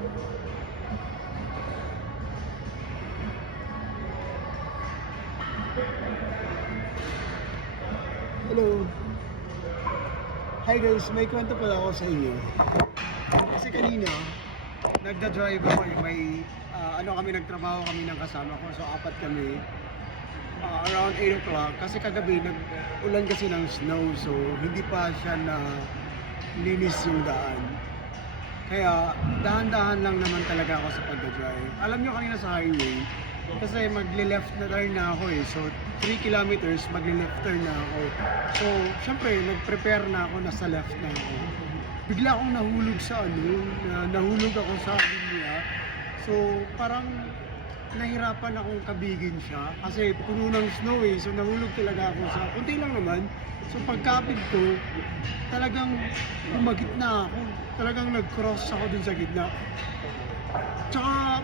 Hello. Hi guys, may kwento pala ako sa inyo. Kasi kanina, nagda-drive ako eh. Kami nagtrabaho kami ng kasama ko. So, apat kami. Around 8 o'clock. Kasi kagabi, nag-ulan kasi ng snow. So, hindi pa siya na linis yung daan. Kaya, dahan-dahan lang naman talaga ako sa pagda-drive. Alam nyo kanina sa highway, kasi magle-left na turn na ako eh. So, 3 kilometers, magle-left turn na ako. So, syempre, nag-prepare na ako, nasa left na ako. Bigla akong nahulog sa nahulog ako sa linya. So, parang nahirapan akong kabigin siya. Kasi puno ng snow eh. So, nahulog talaga ako sa, kunti lang naman. So, pagkapit ko, talagang umagitna ako. Talagang nag-cross ako dun sa gitna. Tsaka,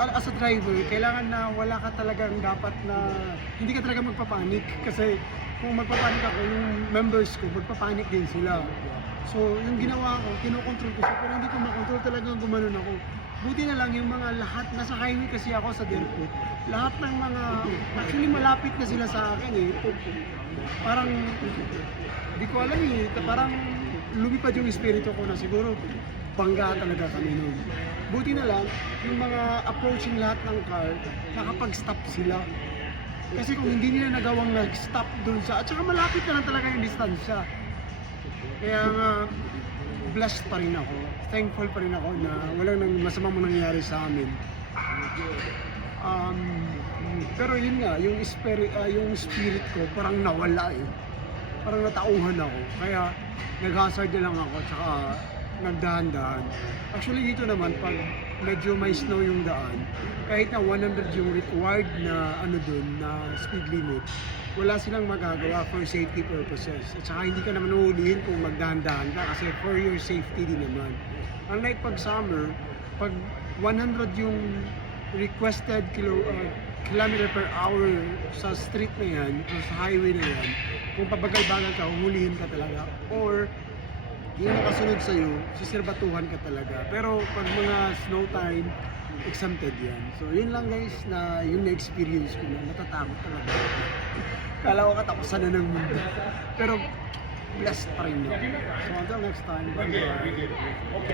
as a driver, kailangan na wala ka talagang dapat na hindi ka talaga magpapanik kasi kung magpapanik ako, yung members ko, magpapanik din sila. So, yung ginawa ko, kinokontrol ko siya pero hindi ko makontrol, talagang gumanon ako. Buti na lang yung mga lahat, nasa highway kasi ako sa Derpot, lahat ng mga, actually malapit na sila sa akin eh. Parang, hindi ko alam eh, parang lumipad yung espiritu ko na siguro bangga talaga kami nun. Buti na lang, yung mga approaching lahat ng car, nakapag-stop sila. Kasi kung hindi nila nagawang nag-stop dun sa, at saka malapit na lang talaga yung distansya. Kaya nga, blessed pa rin ako. Thankful pa rin ako na walang masamang nangyayari sa amin. Pero yun nga, yung spirit ko parang nawala eh. Parang natauhan ako. Kaya nag-hazard na lang ako, tsaka nagdahan-dahan. Actually dito naman, pag medyo may snow yung daan, kahit na 100 yung required na na speed limit, wala silang magagawa for safety purposes. At saka hindi ka naman uhulihin kung magdahan-dahan ka kasi for your safety din naman. Unlike pag summer, pag 100 yung requested kilometer per hour sa street na yan, o sa highway na yan, kung pabagal-bagal ka, huhulihin ka talaga. Or yung nakasunod sa'yo, siserbatuhan ka talaga. Pero pag mga snow time, exempted yan. So yun lang guys, na yung na-experience ko na natatakot talaga. Kala ko katapusan na ng mundo. Pero blessed pa rin yun. So until next time, bye-bye.